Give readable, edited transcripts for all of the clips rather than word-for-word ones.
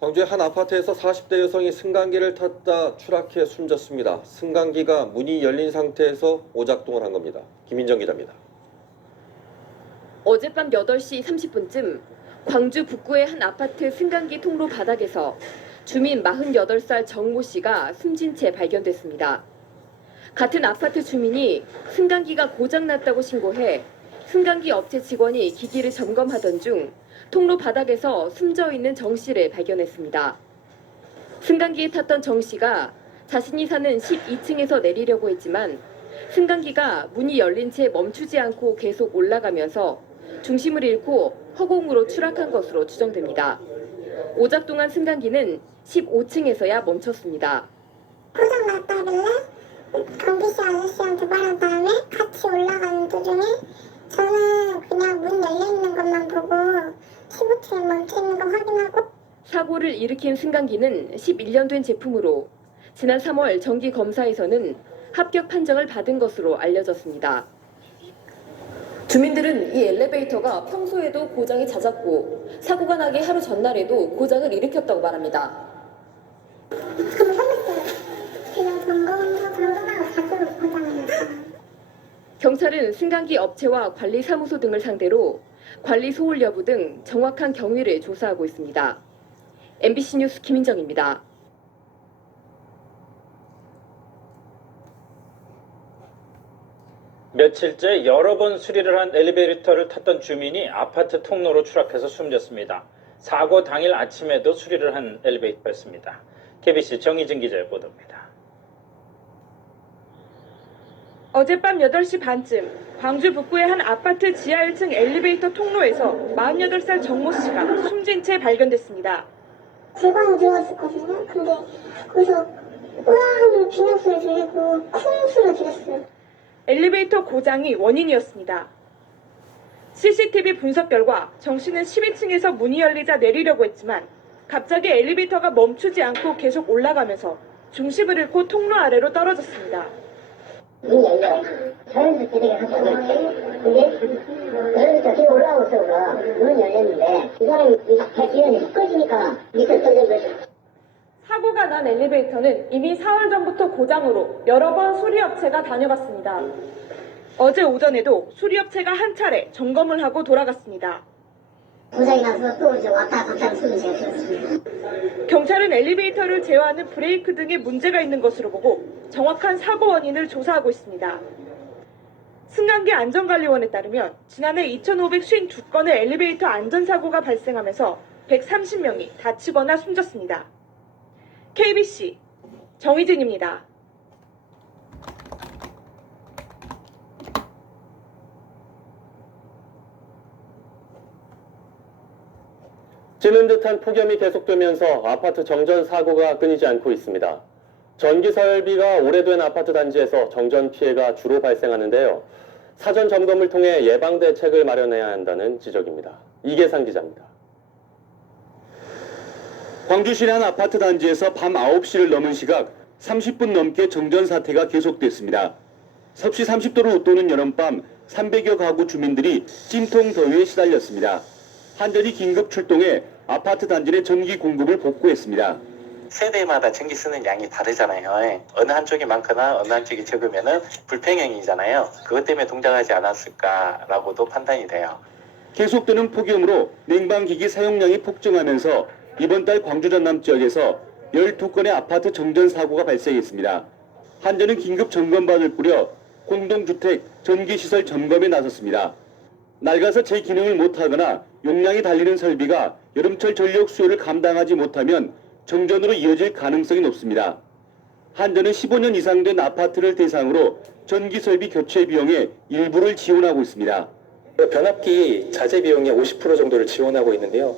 광주의 한 아파트에서 40대 여성이 승강기를 탔다 추락해 숨졌습니다. 승강기가 문이 열린 상태에서 오작동을 한 겁니다. 김민정 기자입니다. 어젯밤 8시 30분쯤 광주 북구의 한 아파트 승강기 통로 바닥에서 주민 48살 정모 씨가 숨진 채 발견됐습니다. 같은 아파트 주민이 승강기가 고장났다고 신고해 승강기 업체 직원이 기기를 점검하던 중 통로 바닥에서 숨져 있는 정 씨를 발견했습니다. 승강기에 탔던 정 씨가 자신이 사는 12층에서 내리려고 했지만 승강기가 문이 열린 채 멈추지 않고 계속 올라가면서 중심을 잃고 허공으로 추락한 것으로 추정됩니다. 오작동한 승강기는 15층에서야 멈췄습니다. 고장 났다길래 경비씨 아저씨한테 말한 다음에 같이 올라가는 도중에 저는 그냥 문 열려있는 것만 보고 15층에 멈춰있는 거 확인하고. 사고를 일으킨 승강기는 11년 된 제품으로 지난 3월 정기 검사에서는 합격 판정을 받은 것으로 알려졌습니다. 주민들은 이 엘리베이터가 평소에도 고장이 잦았고 사고가 나기 하루 전날에도 고장을 일으켰다고 말합니다. 그냥 점검하고 자주 고장을 났어요. 경찰은 승강기 업체와 관리사무소 등을 상대로 관리 소홀 여부 등 정확한 경위를 조사하고 있습니다. MBC 뉴스 김민정입니다. 며칠째 여러 번 수리를 한 엘리베이터를 탔던 주민이 아파트 통로로 추락해서 숨졌습니다. 사고 당일 아침에도 수리를 한 엘리베이터였습니다. KBC 정희진 기자의 보도입니다. 어젯밤 8시 반쯤 광주 북구의 한 아파트 지하 1층 엘리베이터 통로에서 48살 정모 씨가 숨진 채 발견됐습니다. 직원이 들어왔었거든요. 근데 거기서 으앙 비명소리 들리고 쿵 소리 들렸어요. 엘리베이터 고장이 원인이었습니다. CCTV 분석 결과 정 씨는 12층에서 문이 열리자 내리려고 했지만 갑자기 엘리베이터가 멈추지 않고 계속 올라가면서 중심을 잃고 통로 아래로 떨어졌습니다. 문이 열려. 자연스럽게 하고 있는데 근데 자연스럽게 뒤에 올라오고 있어. 문이 열렸는데 이 사람이 이런이 훅 꺼지니까 밑에 떨어진 거죠. 사고가 난 엘리베이터는 이미 4월 전부터 고장으로 여러 번 수리업체가 다녀갔습니다. 어제 오전에도 수리업체가 한 차례 점검을 하고 돌아갔습니다. 고장이 나서 또 이제 왔다 갔다 하는 소리 제가 들었습니다. 경찰은 엘리베이터를 제어하는 브레이크 등에 문제가 있는 것으로 보고 정확한 사고 원인을 조사하고 있습니다. 승강기 안전관리원에 따르면 지난해 2,552건의 엘리베이터 안전사고가 발생하면서 130명이 다치거나 숨졌습니다. KBC 정희진입니다. 찌는 듯한 폭염이 계속되면서 아파트 정전 사고가 끊이지 않고 있습니다. 전기 설비가 오래된 아파트 단지에서 정전 피해가 주로 발생하는데요. 사전 점검을 통해 예방 대책을 마련해야 한다는 지적입니다. 이계상 기자입니다. 광주시의 한 아파트 단지에서 밤 9시를 넘은 시각 30분 넘게 정전 사태가 계속됐습니다. 섭씨 30도를 웃도는 여름밤 300여 가구 주민들이 찜통 더위에 시달렸습니다. 한전이 긴급 출동해 아파트 단지 내 전기 공급을 복구했습니다. 세대마다 전기 쓰는 양이 다르잖아요. 어느 한쪽이 많거나 어느 한쪽이 적으면 불평형이잖아요. 그것 때문에 동작하지 않았을까라고도 판단이 돼요. 계속되는 폭염으로 냉방기기 사용량이 폭증하면서 이번 달 광주 전남 지역에서 12건의 아파트 정전 사고가 발생했습니다. 한전은 긴급 점검반을 꾸려 공동주택 전기시설 점검에 나섰습니다. 낡아서 제 기능을 못하거나 용량이 달리는 설비가 여름철 전력 수요를 감당하지 못하면 정전으로 이어질 가능성이 높습니다. 한전은 15년 이상 된 아파트를 대상으로 전기설비 교체 비용의 일부를 지원하고 있습니다. 변압기 자재 비용의 50% 정도를 지원하고 있는데요.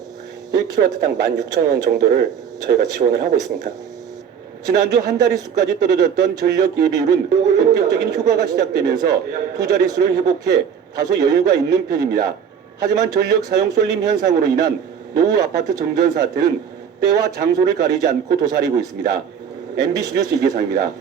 1kW당 16,000원 정도를 저희가 지원을 하고 있습니다. 지난주 한 자릿수까지 떨어졌던 전력 예비율은 본격적인 휴가가 시작되면서 두 자릿수를 회복해 다소 여유가 있는 편입니다. 하지만 전력 사용 쏠림 현상으로 인한 노후 아파트 정전 사태는 때와 장소를 가리지 않고 도사리고 있습니다. MBC 뉴스 이계상입니다.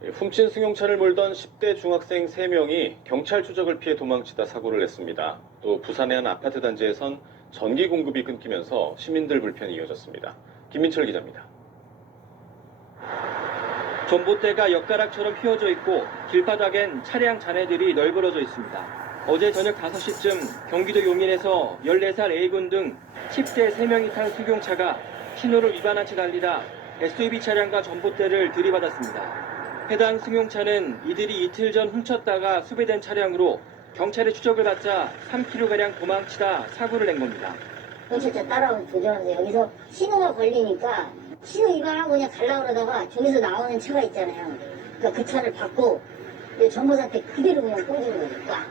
훔친 승용차를 몰던 10대 중학생 3명이 경찰 추적을 피해 도망치다 사고를 냈습니다. 또 부산의 한 아파트 단지에선 전기 공급이 끊기면서 시민들 불편이 이어졌습니다. 김민철 기자입니다. 전봇대가 엿가락처럼 휘어져 있고 길바닥엔 차량 잔해들이 널브러져 있습니다. 어제 저녁 5시쯤 경기도 용인에서 14살 A군 등 10대 3명이 탄 승용차가 신호를 위반한 채 달리다 SUV 차량과 전봇대를 들이받았습니다. 해당 승용차는 이들이 이틀 전 훔쳤다가 수배된 차량으로 경찰의 추적을 받자 3km가량 도망치다 사고를 낸 겁니다. 경찰차 따라오면서 조정하면서 여기서 신호가 걸리니까 신호 위반하고 그냥 가려고 그러다가 저기서 나오는 차가 있잖아요. 그러니까 그 차를 받고 정보사한테 그대로 그냥 꽂은 거니까.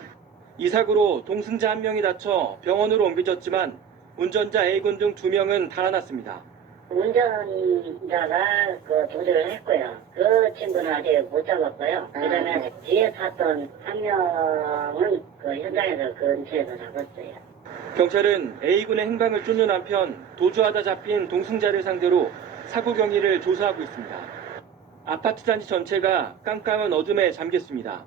이 사고로 동승자 1명이 다쳐 병원으로 옮겨졌지만 운전자 A군 등 2명은 달아났습니다. 운전자가 그 조절을 했고요. 그 친구는 아직 못 잡았고요. 그다음에 뒤에 탔던 한 명은 그 현장에서 근처에서 잡았어요. 경찰은 A군의 행방을 쫓는 한편 도주하다 잡힌 동승자를 상대로 사고 경위를 조사하고 있습니다. 아파트 단지 전체가 깜깜한 어둠에 잠겼습니다.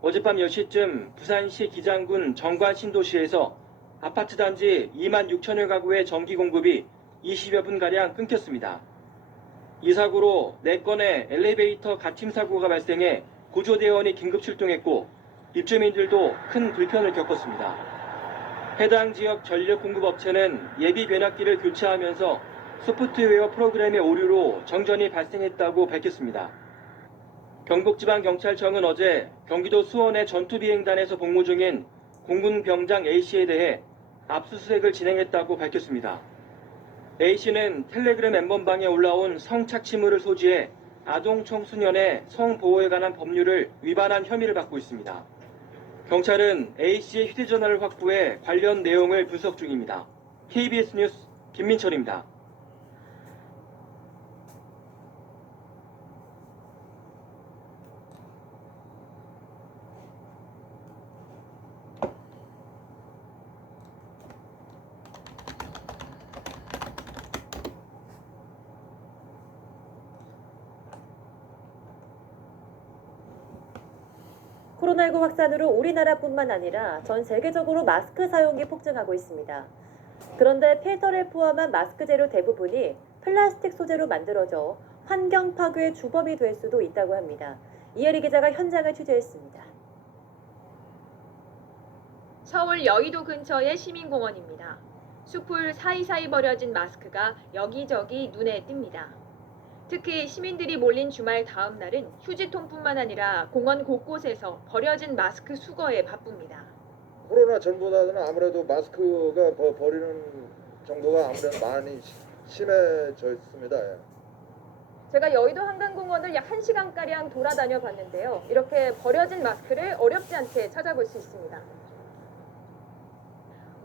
어젯밤 10시쯤 부산시 기장군 정관 신도시에서 아파트 단지 2만 6천여 가구의 전기 공급이 20여 분가량 끊겼습니다. 이 사고로 4건의 엘리베이터 갓침 사고가 발생해 구조대원이 긴급 출동했고 입주민들도 큰 불편을 겪었습니다. 해당 지역 전력공급업체는 예비 변압기를 교체하면서 소프트웨어 프로그램의 오류로 정전이 발생했다고 밝혔습니다. 경북지방경찰청은 어제 경기도 수원의 전투비행단에서 복무 중인 공군 병장 A씨에 대해 압수수색을 진행했다고 밝혔습니다. A씨는 텔레그램 엠번방에 올라온 성착취물을 소지해 아동 청소년의 성보호에 관한 법률을 위반한 혐의를 받고 있습니다. 경찰은 A씨의 휴대전화를 확보해 관련 내용을 분석 중입니다. KBS 뉴스 김민철입니다. 코로나19 확산으로 우리나라뿐만 아니라 전 세계적으로 마스크 사용이 폭증하고 있습니다. 그런데 필터를 포함한 마스크 재료 대부분이 플라스틱 소재로 만들어져 환경 파괴의 주범이 될 수도 있다고 합니다. 이혜리 기자가 현장을 취재했습니다. 서울 여의도 근처의 시민공원입니다. 숲을 사이사이 버려진 마스크가 여기저기 눈에 띕니다. 특히 시민들이 몰린 주말 다음 날은 휴지통뿐만 아니라 공원 곳곳에서 버려진 마스크 수거에 바쁩니다. 코로나 전보다는 아무래도 마스크가 버리는 정도가 아무래도 많이 심해져 있습니다. 제가 여의도 한강공원을 약 1시간가량 돌아다녀 봤는데요. 이렇게 버려진 마스크를 어렵지 않게 찾아볼 수 있습니다.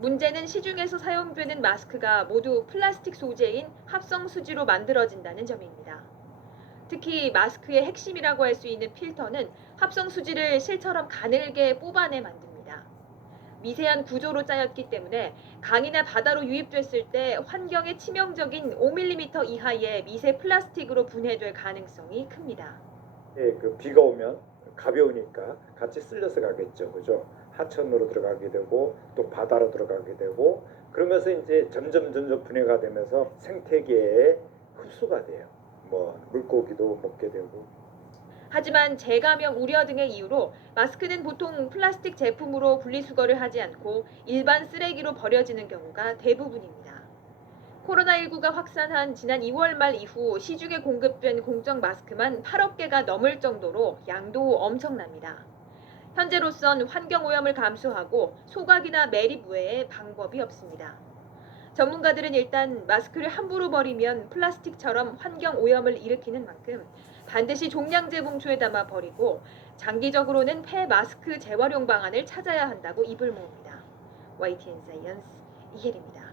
문제는 시중에서 사용되는 마스크가 모두 플라스틱 소재인 합성 수지로 만들어진다는 점입니다. 특히 마스크의 핵심이라고 할 수 있는 필터는 합성 수지를 실처럼 가늘게 뽑아내 만듭니다. 미세한 구조로 짜였기 때문에 강이나 바다로 유입됐을 때 환경에 치명적인 5mm 이하의 미세 플라스틱으로 분해될 가능성이 큽니다. 비가 오면 가벼우니까 같이 쓸려서 가겠죠, 그죠? 하천으로 들어가게 되고 또 바다로 들어가게 되고 그러면서 이제 점점 분해가 되면서 생태계에 흡수가 돼요. 물고기도 먹게 되고. 하지만 재감염 우려 등의 이유로 마스크는 보통 플라스틱 제품으로 분리수거를 하지 않고 일반 쓰레기로 버려지는 경우가 대부분입니다. 코로나19가 확산한 지난 2월 말 이후 시중에 공급된 공적 마스크만 8억 개가 넘을 정도로 양도 엄청납니다. 현재로선 환경오염을 감수하고 소각이나 매립 외에 방법이 없습니다. 전문가들은 일단 마스크를 함부로 버리면 플라스틱처럼 환경오염을 일으키는 만큼 반드시 종량제 봉투에 담아 버리고 장기적으로는 폐마스크 재활용 방안을 찾아야 한다고 입을 모읍니다. YTN 사이언스 이혜리입니다.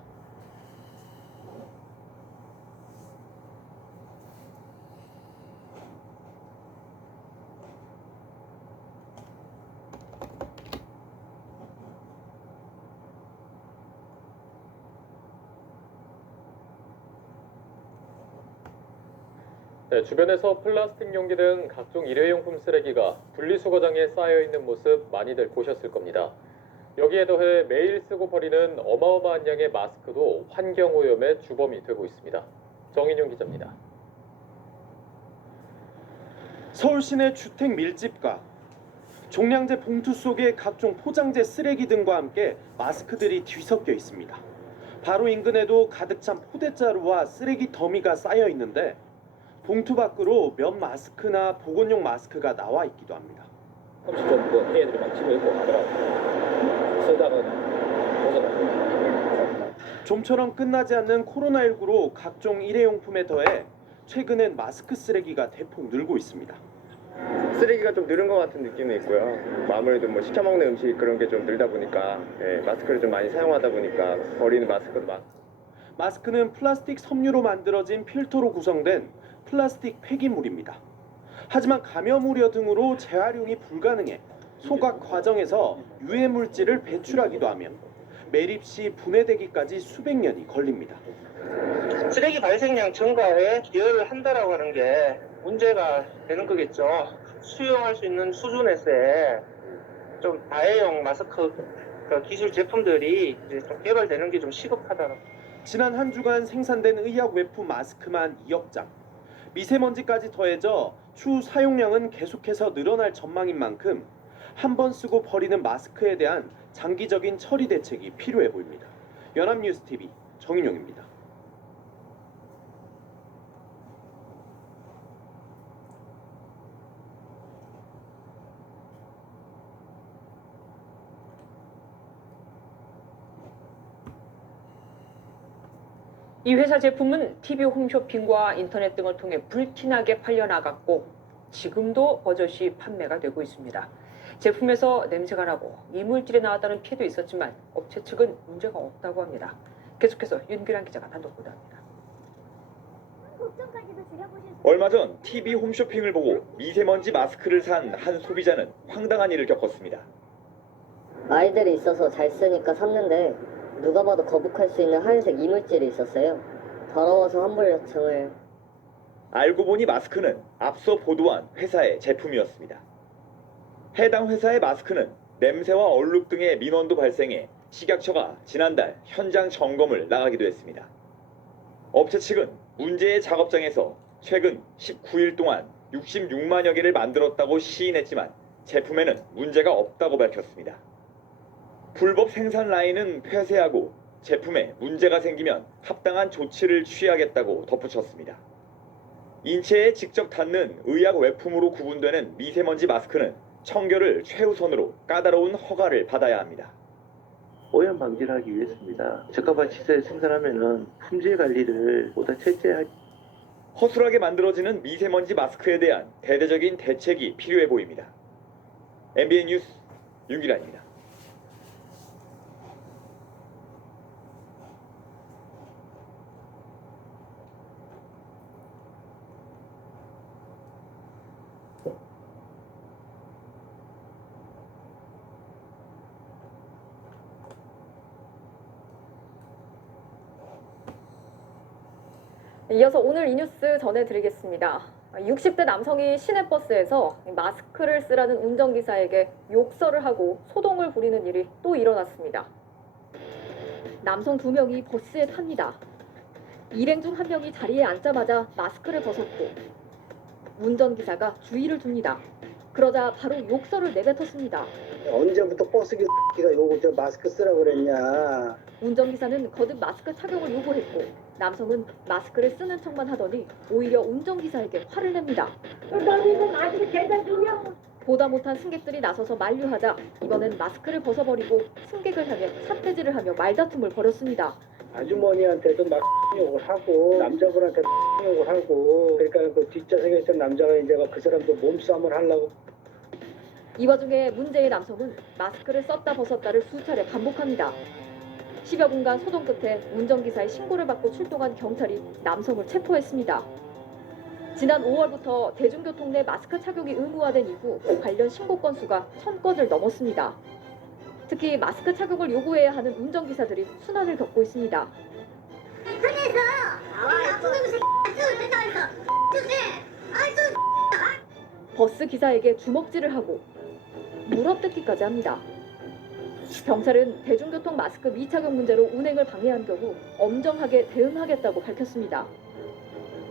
네, 주변에서 플라스틱 용기 등 각종 일회용품 쓰레기가 분리수거장에 쌓여있는 모습 많이들 보셨을 겁니다. 여기에 더해 매일 쓰고 버리는 어마어마한 양의 마스크도 환경오염의 주범이 되고 있습니다. 정인용 기자입니다. 서울 시내 주택 밀집과 종량제 봉투 속에 각종 포장재 쓰레기 등과 함께 마스크들이 뒤섞여 있습니다. 바로 인근에도 가득 찬 포대자루와 쓰레기 더미가 쌓여 있는데 봉투 밖으로 면 마스크나 보건용 마스크가 나와 있기도 합니다. 30분 뭐 애들이 막 집어 입고 가더라고요. 쓰다가 벗어나고. 좀처럼 끝나지 않는 코로나19로 각종 일회용품에 더해 최근엔 마스크 쓰레기가 대폭 늘고 있습니다. 쓰레기가 좀 늘은 것 같은 느낌이 있고요. 아무래도 뭐 시켜 먹는 음식 그런 게 좀 늘다 보니까 마스크를 좀 많이 사용하다 보니까 버리는 마스크도 많고. 마스크는 플라스틱 섬유로 만들어진 필터로 구성된 플라스틱 폐기물입니다. 하지만 감염 우려 등으로 재활용이 불가능해 소각 과정에서 유해 물질을 배출하기도 하며 매립 시 분해되기까지 수백 년이 걸립니다. 쓰레기 발생량 증가에 기여를 한다라고 하는 게 문제가 되는 거겠죠. 수용할 수 있는 수준에서의 좀 다회용 마스크 기술 제품들이 이제 좀 개발되는 게 좀 시급하다는. 지난 한 주간 생산된 의약 외품 마스크만 2억 장. 미세먼지까지 더해져 추후 사용량은 계속해서 늘어날 전망인 만큼 한 번 쓰고 버리는 마스크에 대한 장기적인 처리 대책이 필요해 보입니다. 연합뉴스TV 정인용입니다. 이 회사 제품은 TV 홈쇼핑과 인터넷 등을 통해 불티나게 팔려나갔고 지금도 버젓이 판매가 되고 있습니다. 제품에서 냄새가 나고 이물질이 나왔다는 피해도 있었지만 업체 측은 문제가 없다고 합니다. 계속해서 윤규란 기자가 단독 보도합니다. 얼마 전 TV 홈쇼핑을 보고 미세먼지 마스크를 산 한 소비자는 황당한 일을 겪었습니다. 아이들이 있어서 잘 쓰니까 샀는데 누가 봐도 거북할 수 있는 하얀색 이물질이 있었어요. 더러워서 환불 요청을. 알고 보니 마스크는 앞서 보도한 회사의 제품이었습니다. 해당 회사의 마스크는 냄새와 얼룩 등의 민원도 발생해 식약처가 지난달 현장 점검을 나가기도 했습니다. 업체 측은 문제의 작업장에서 최근 19일 동안 66만여 개를 만들었다고 시인했지만 제품에는 문제가 없다고 밝혔습니다. 불법 생산 라인은 폐쇄하고 제품에 문제가 생기면 합당한 조치를 취하겠다고 덧붙였습니다. 인체에 직접 닿는 의약 외품으로 구분되는 미세먼지 마스크는 청결을 최우선으로 까다로운 허가를 받아야 합니다. 오염 방지를 하기 위해서입니다. 적합한 시세에 생산하면은 품질 관리를 보다 철저히 허술하게 만들어지는 미세먼지 마스크에 대한 대대적인 대책이 필요해 보입니다. MBN 뉴스 윤기란입니다. 이어서 오늘 이 뉴스 전해드리겠습니다. 60대 남성이 시내버스에서 마스크를 쓰라는 운전기사에게 욕설을 하고 소동을 부리는 일이 또 일어났습니다. 남성 2명이 버스에 탑니다. 일행 중 한 명이 자리에 앉자마자 마스크를 벗었고 운전기사가 주의를 줍니다. 그러자 바로 욕설을 내뱉었습니다. 언제부터 버스 기사가 요거 마스크 쓰라고 그랬냐. 운전기사는 거듭 마스크 착용을 요구했고 남성은 마스크를 쓰는 척만 하더니 오히려 운전기사에게 화를 냅니다. 보다 못한 승객들이 나서서 만류하자 이번엔 마스크를 벗어버리고 승객을 향해 삿대질을 하며 말다툼을 벌였습니다. 아주머니한테도 막 욕을 하고 남자분한테 욕을 하고 그러니까 그 뒷좌석에 있던 남자가 이제 그 사람도 몸싸움을 하려고. 이 와중에 문제의 남성은 마스크를 썼다 벗었다를 수차례 반복합니다. 10여 분간 소동 끝에 운전기사의 신고를 받고 출동한 경찰이 남성을 체포했습니다. 지난 5월부터 대중교통 내 마스크 착용이 의무화된 이후 관련 신고 건수가 1000건을 넘었습니다. 특히 마스크 착용을 요구해야 하는 운전기사들이 순환을 겪고 있습니다. 나와, 버스 기사에게 주먹질을 하고 물어뜯기까지 합니다. 경찰은 대중교통 마스크 미착용 문제로 운행을 방해한 경우 엄정하게 대응하겠다고 밝혔습니다.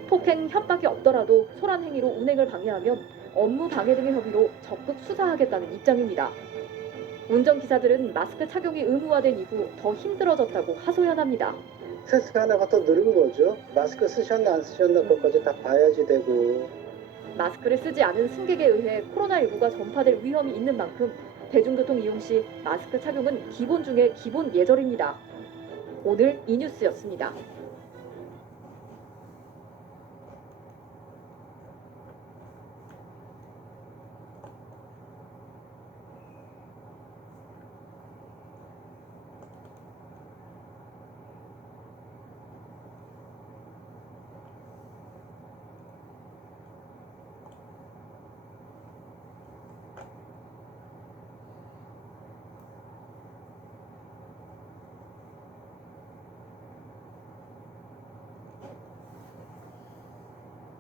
폭행, 협박이 없더라도 소란 행위로 운행을 방해하면 업무 방해 등의 혐의로 적극 수사하겠다는 입장입니다. 운전기사들은 마스크 착용이 의무화된 이후 더 힘들어졌다고 하소연합니다. 스트레스 하나가 더 늘은 거죠. 마스크 쓰셨나 안 쓰셨나 그것까지 다 봐야지 되고. 마스크를 쓰지 않은 승객에 의해 코로나19가 전파될 위험이 있는 만큼 대중교통 이용 시 마스크 착용은 기본 중에 기본 예절입니다. 오늘 이 뉴스였습니다.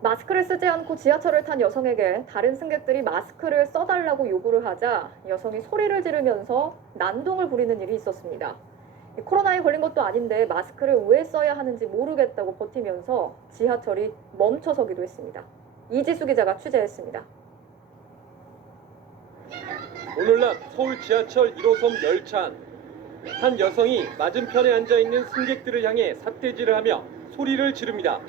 마스크를 쓰지 않고 지하철을 탄 여성에게 다른 승객들이 마스크를 써달라고 요구를 하자 여성이 소리를 지르면서 난동을 부리는 일이 있었습니다. 코로나에 걸린 것도 아닌데 마스크를 왜 써야 하는지 모르겠다고 버티면서 지하철이 멈춰서기도 했습니다. 이지수 기자가 취재했습니다. 오늘 낮 서울 지하철 1호선 열차 안. 한 여성이 맞은편에 앉아있는 승객들을 향해 삿대질을 하며 소리를 지릅니다.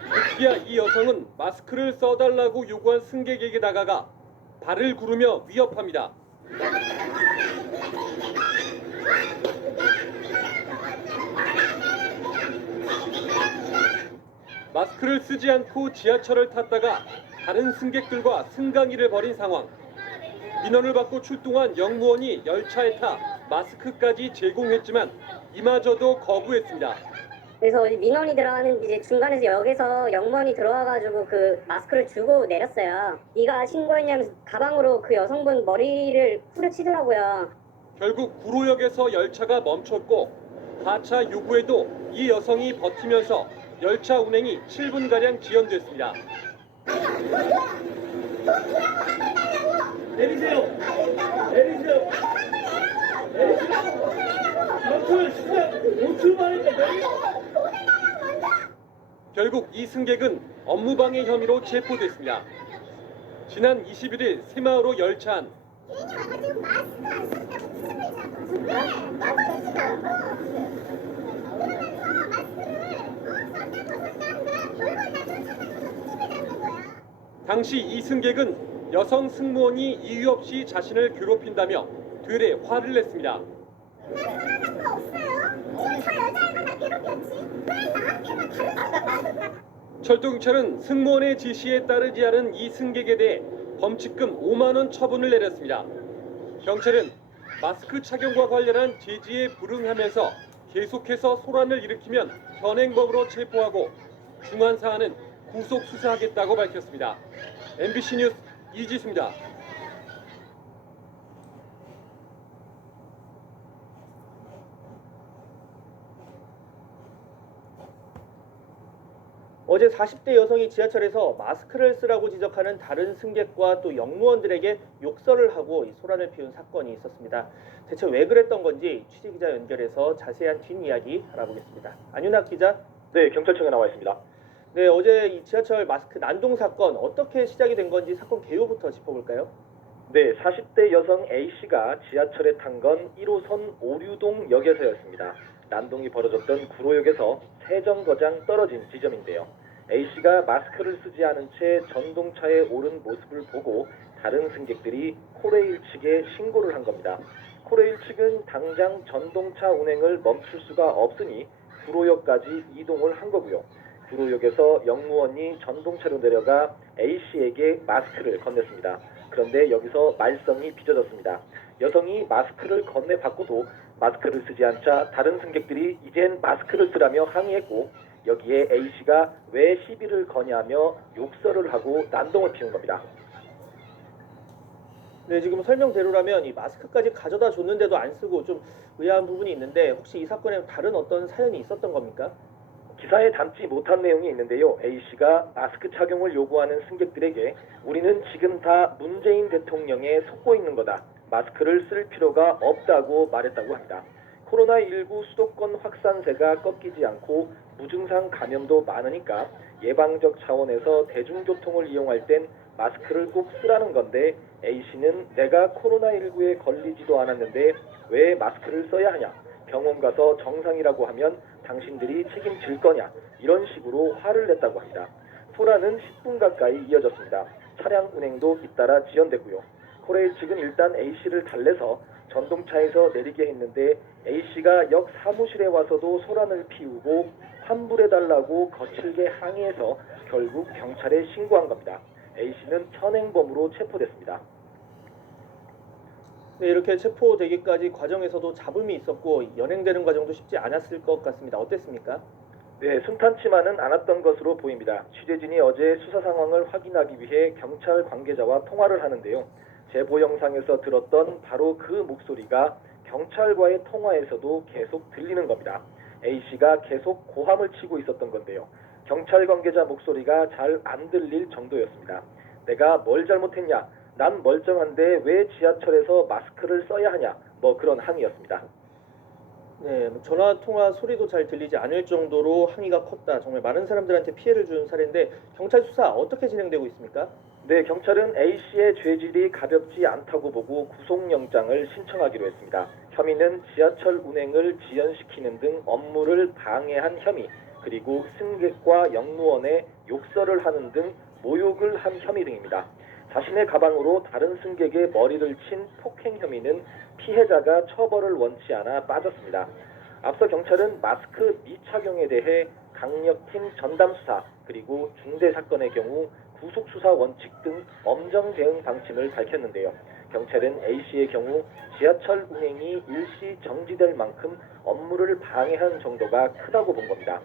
급기야 이 여성은 마스크를 써달라고 요구한 승객에게 다가가 발을 구르며 위협합니다. 마스크를 쓰지 않고 지하철을 탔다가 다른 승객들과 승강이를 벌인 상황. 민원을 받고 출동한 영무원이 열차에 타 마스크까지 제공했지만 이마저도 거부했습니다. 그래서 민원이 들어가는 이제 중간에서 역에서 영무원이 들어와가지고 그 마스크를 주고 내렸어요. 네가 신고했냐면서 가방으로 그 여성분 머리를 후려치더라고요. 결국 구로역에서 열차가 멈췄고 하차 요구에도 이 여성이 버티면서 열차 운행이 7분가량 지연됐습니다. 내리세요. 내리세요. 전철 시작 5초 만에 내리세요. 결국 이 승객은 업무방해 혐의로 체포됐습니다. 지난 21일 새마을호 열차 안. 당시 이 승객은 여성 승무원이 이유 없이 자신을 괴롭힌다며 되레 화를 냈습니다. 철도경찰은 승무원의 지시에 따르지 않은 이 승객에 대해 범칙금 5만 원 처분을 내렸습니다. 경찰은 마스크 착용과 관련한 제지에 불응하면서 계속해서 소란을 일으키면 현행범으로 체포하고 중한 사안은 구속 수사하겠다고 밝혔습니다. MBC 뉴스 이지수입니다. 어제 40대 여성이 지하철에서 마스크를 쓰라고 지적하는 다른 승객과 또 영무원들에게 욕설을 하고 소란을 피운 사건이 있었습니다. 대체 왜 그랬던 건지 취재기자 연결해서 자세한 뒷이야기 알아보겠습니다. 안윤학 기자. 네, 경찰청에 나와 있습니다. 네, 어제 이 지하철 마스크 난동 사건 어떻게 시작이 된 건지 사건 개요부터 짚어볼까요? 네, 40대 여성 A씨가 지하철에 탄 건 1호선 오류동 역에서였습니다. 난동이 벌어졌던 구로역에서 세정거장 떨어진 지점인데요. A씨가 마스크를 쓰지 않은 채 전동차에 오른 모습을 보고 다른 승객들이 코레일 측에 신고를 한 겁니다. 코레일 측은 당장 전동차 운행을 멈출 수가 없으니 구로역까지 이동을 한 거고요. 구로역에서 영무원이 전동차로 내려가 A씨에게 마스크를 건넸습니다. 그런데 여기서 말썽이 빚어졌습니다. 여성이 마스크를 건네받고도 마스크를 쓰지 않자 다른 승객들이 이젠 마스크를 쓰라며 항의했고 여기에 A씨가 왜 시비를 거냐며 욕설을 하고 난동을 피운 겁니다. 네, 지금 설명대로라면 이 마스크까지 가져다 줬는데도 안 쓰고 좀 의아한 부분이 있는데 혹시 이 사건에 다른 어떤 사연이 있었던 겁니까? 기사에 담지 못한 내용이 있는데요. A씨가 마스크 착용을 요구하는 승객들에게 우리는 지금 다 문재인 대통령에 속고 있는 거다. 마스크를 쓸 필요가 없다고 말했다고 합니다. 코로나19 수도권 확산세가 꺾이지 않고 무증상 감염도 많으니까 예방적 차원에서 대중교통을 이용할 땐 마스크를 꼭 쓰라는 건데 A씨는 내가 코로나19에 걸리지도 않았는데 왜 마스크를 써야 하냐? 병원 가서 정상이라고 하면 당신들이 책임질 거냐? 이런 식으로 화를 냈다고 합니다. 소란은 10분 가까이 이어졌습니다. 차량 운행도 잇따라 지연되고요. 코레일 측은 일단 A씨를 달래서 전동차에서 내리게 했는데 A씨가 역 사무실에 와서도 소란을 피우고 환불해달라고 거칠게 항의해서 결국 경찰에 신고한 겁니다. A씨는 현행범으로 체포됐습니다. 네, 이렇게 체포되기까지 과정에서도 잡음이 있었고 연행되는 과정도 쉽지 않았을 것 같습니다. 어땠습니까? 네, 순탄치만은 않았던 것으로 보입니다. 취재진이 어제 수사 상황을 확인하기 위해 경찰 관계자와 통화를 하는데요. 제보 영상에서 들었던 바로 그 목소리가 경찰과의 통화에서도 계속 들리는 겁니다. A씨가 계속 고함을 치고 있었던 건데요. 경찰 관계자 목소리가 잘 안 들릴 정도였습니다. 내가 뭘 잘못했냐? 난 멀쩡한데 왜 지하철에서 마스크를 써야 하냐? 뭐 그런 항의였습니다. 네, 전화 통화 소리도 잘 들리지 않을 정도로 항의가 컸다. 정말 많은 사람들한테 피해를 준 사례인데 경찰 수사 어떻게 진행되고 있습니까? 네, 경찰은 A씨의 죄질이 가볍지 않다고 보고 구속영장을 신청하기로 했습니다. 혐의는 지하철 운행을 지연시키는 등 업무를 방해한 혐의, 그리고 승객과 역무원에 욕설을 하는 등 모욕을 한 혐의 등입니다. 자신의 가방으로 다른 승객의 머리를 친 폭행 혐의는 피해자가 처벌을 원치 않아 빠졌습니다. 앞서 경찰은 마스크 미착용에 대해 강력팀 전담수사 그리고 중대 사건의 경우 구속수사 원칙 등 엄정 대응 방침을 밝혔는데요. 경찰은 A씨의 경우 지하철 운행이 일시 정지될 만큼 업무를 방해한 정도가 크다고 본 겁니다.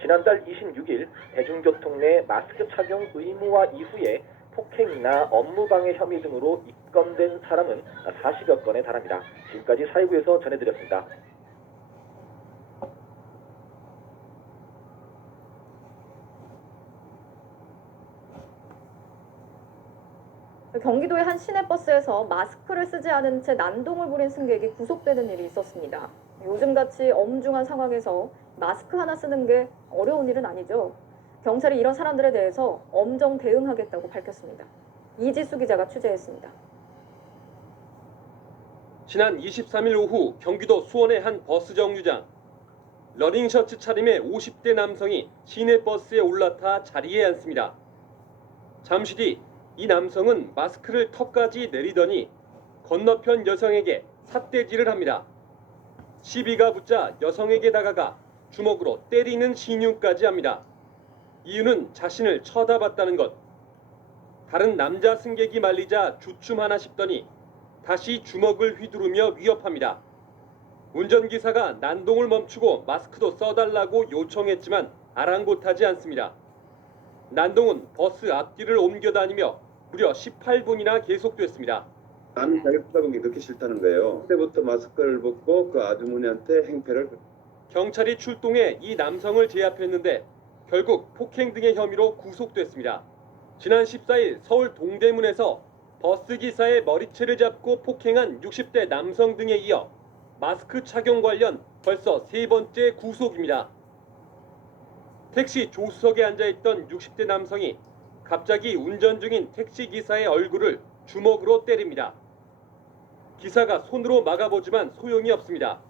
지난달 26일 대중교통 내 마스크 착용 의무화 이후에 폭행이나 업무방해 혐의 등으로 입건된 사람은 40여 건에 달합니다. 지금까지 사회부에서 전해드렸습니다. 경기도의 한 시내버스에서 마스크를 쓰지 않은 채 난동을 부린 승객이 구속되는 일이 있었습니다. 요즘같이 엄중한 상황에서 마스크 하나 쓰는 게 어려운 일은 아니죠. 경찰이 이런 사람들에 대해서 엄정 대응하겠다고 밝혔습니다. 이지수 기자가 취재했습니다. 지난 23일 오후 경기도 수원의 한 버스 정류장. 러닝셔츠 차림의 50대 남성이 시내버스에 올라타 자리에 앉습니다. 잠시 뒤 이 남성은 마스크를 턱까지 내리더니 건너편 여성에게 삿대질을 합니다. 시비가 붙자 여성에게 다가가 주먹으로 때리는 신용까지 합니다. 이유는 자신을 쳐다봤다는 것. 다른 남자 승객이 말리자 주춤하나 싶더니 다시 주먹을 휘두르며 위협합니다. 운전기사가 난동을 멈추고 마스크도 써달라고 요청했지만 아랑곳하지 않습니다. 난동은 버스 앞뒤를 옮겨다니며 무려 18분이나 계속됐습니다. 남이 자기 쳐다보는 게 그렇게 싫다는 거예요. 그때부터 마스크를 벗고 그 아주머니한테 행패를. 경찰이 출동해 이 남성을 제압했는데 결국 폭행 등의 혐의로 구속됐습니다. 지난 14일 서울 동대문에서 버스기사의 머리채를 잡고 폭행한 60대 남성 등에 이어 마스크 착용 관련 벌써 3번째 구속입니다. 택시 조수석에 앉아있던 60대 남성이 갑자기 운전 중인 택시기사의 얼굴을 주먹으로 때립니다. 기사가 손으로 막아보지만 소용이 없습니다.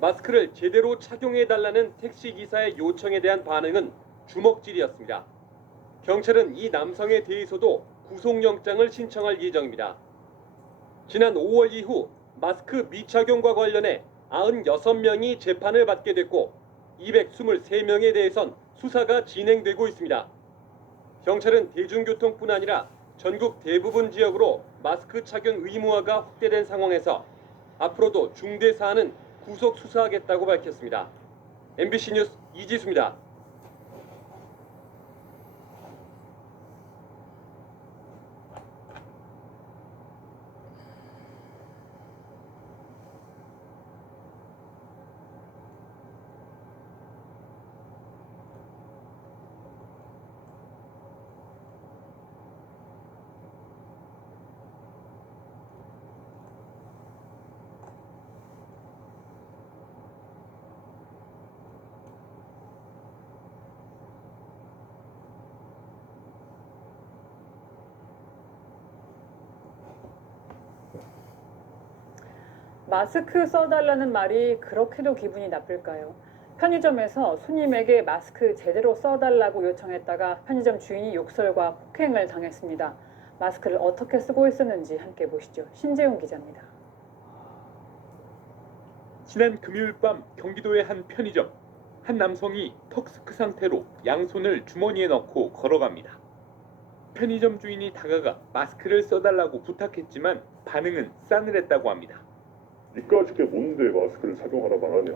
마스크를 제대로 착용해달라는 택시기사의 요청에 대한 반응은 주먹질이었습니다. 경찰은 이 남성에 대해서도 구속영장을 신청할 예정입니다. 지난 5월 이후 마스크 미착용과 관련해 96명이 재판을 받게 됐고 223명에 대해선 수사가 진행되고 있습니다. 경찰은 대중교통뿐 아니라 전국 대부분 지역으로 마스크 착용 의무화가 확대된 상황에서 앞으로도 중대 사안은 구속 수사하겠다고 밝혔습니다. MBC 뉴스 이지수입니다. 마스크 써달라는 말이 그렇게도 기분이 나쁠까요? 편의점에서 손님에게 마스크 제대로 써달라고 요청했다가 편의점 주인이 욕설과 폭행을 당했습니다. 마스크를 어떻게 쓰고 있었는지 함께 보시죠. 신재용 기자입니다. 지난 금요일 밤 경기도의 한 편의점. 한 남성이 턱스크 상태로 양손을 주머니에 넣고 걸어갑니다. 편의점 주인이 다가가 마스크를 써달라고 부탁했지만 반응은 싸늘했다고 합니다. 니까짓 게 뭔데 마스크를 착용하라 말하냐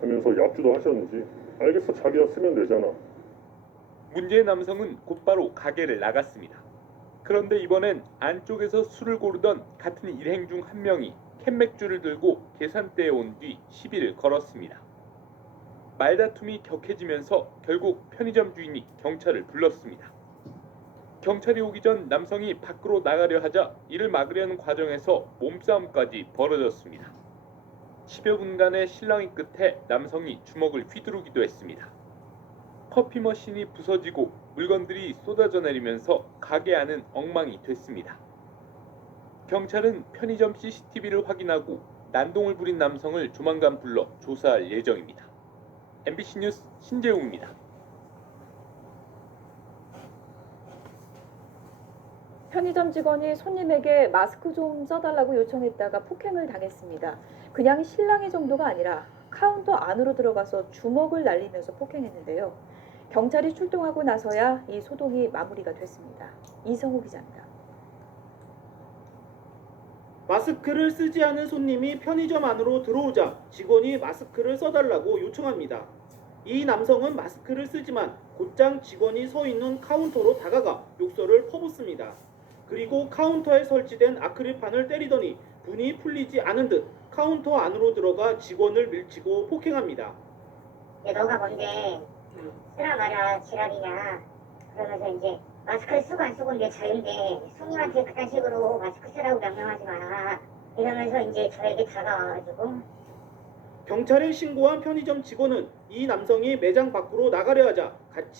하면서 얍주도 하셨는지 알겠어 자기가 쓰면 되잖아. 문제의 남성은 곧바로 가게를 나갔습니다. 그런데 이번엔 안쪽에서 술을 고르던 같은 일행 중 한 명이 캔맥주를 들고 계산대에 온 뒤 시비를 걸었습니다. 말다툼이 격해지면서 결국 편의점 주인이 경찰을 불렀습니다. 경찰이 오기 전 남성이 밖으로 나가려 하자 이를 막으려는 과정에서 몸싸움까지 벌어졌습니다. 10여 분간의 실랑이 끝에 남성이 주먹을 휘두르기도 했습니다. 커피 머신이 부서지고 물건들이 쏟아져 내리면서 가게 안은 엉망이 됐습니다. 경찰은 편의점 CCTV를 확인하고 난동을 부린 남성을 조만간 불러 조사할 예정입니다. MBC 뉴스 신재웅입니다. 편의점 직원이 손님에게 마스크 좀 써달라고 요청했다가 폭행을 당했습니다. 그냥 실랑이 정도가 아니라 카운터 안으로 들어가서 주먹을 날리면서 폭행했는데요. 경찰이 출동하고 나서야 이 소동이 마무리가 됐습니다. 이성우 기자입니다. 마스크를 쓰지 않은 손님이 편의점 안으로 들어오자 직원이 마스크를 써달라고 요청합니다. 이 남성은 마스크를 쓰지만 곧장 직원이 서 있는 카운터로 다가가 욕설을 퍼붓습니다. 그리고 카운터에 설치된 아크릴판을 때리더니 분이 풀리지 않은 듯 카운터 안으로 들어가 직원을 밀치고 폭행합니다. 너가 뭔데 쓰라 마라 지랄이냐 그러면서 이제 마스크를 쓰고 안 쓰고 내 자유인데 손님한테 그딴 식으로 마스크 쓰라고 명령하지 마라 이러면서 이제 저에게 다가와가지고 경찰에 신고한 편의점 직원은 이 남성이 매장 밖으로 나가려 하자